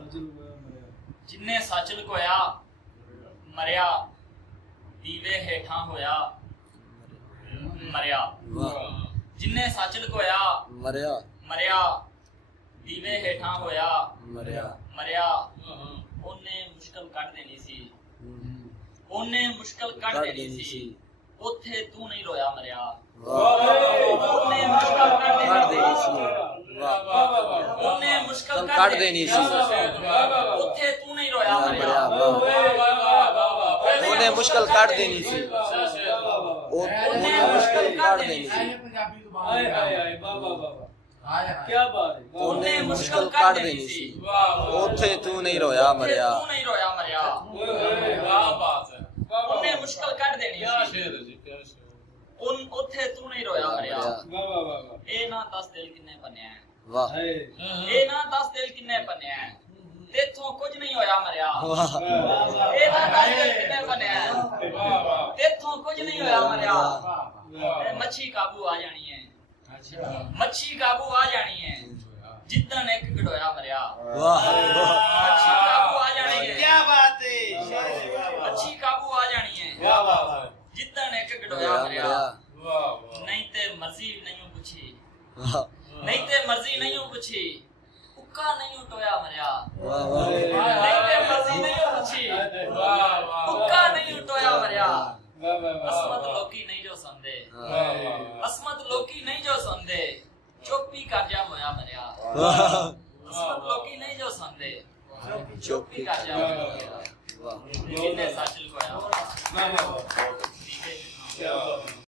जिन्ने सच लुकोया मरिया, दीवे हेठां होया मरिया। जिन्ने सच लुकोया मरिया, मरिया, दीवे हेठां होया मरिया। मरिया। ओने मुश्किल कट देनी सी, ओने मुश्किल कट देनी सी, उथे तू नहीं रोया मरिया। ओने मुश्किल कट देनी सी, ओने मुश्किल कट देनी सी, उथे तू नहीं रोया मरिया। ओने मुश्किल काट देनी सी, ओने मुश्किल काट देनी सी, क्या बात है। ओने मुश्किल काट देनी सी, उथे तू नहीं रोया मरिया। तू नहीं रोया मरिया। वाह बात है। ओने मुश्किल कट देनी सी, उथे तू नहीं रोया मरिया। ए ना दस दिल किन्ने बन्या है, वाह। ए ना दस दिल किन्ने बन्या है, तेथों कुछ नहीं होया मरिया। ए ना दस दिल किन्ने बन्या है, तेथों कुछ नहीं होया मरिया। मच्छी काबू आ जानी है, मच्छी काबू आ जानी है, जिद्दन एक गडोया मरिया। मच्छी काबू आ जानी है, क्या बात है। मच्छी काबू आ जानी है, जिद्दन एक गडोया मरिया। नहीं ते मर्जी नहीं पूछी, नहीं ते मर्जी नहीं पूछी, उक्का नहीं टोया मरिया। नहीं ते मर्जी नहीं पूछी, उक्का नहीं टोया मरिया। असमत लोकी नहीं जो संदे, असमत लोकी नहीं जो संदे, चुप्पी कर जा मोया मरिया। असमत लोकी नहीं जो संदे, चुप्पी कर जा मोया मरिया। जिन्ने सच लुकोया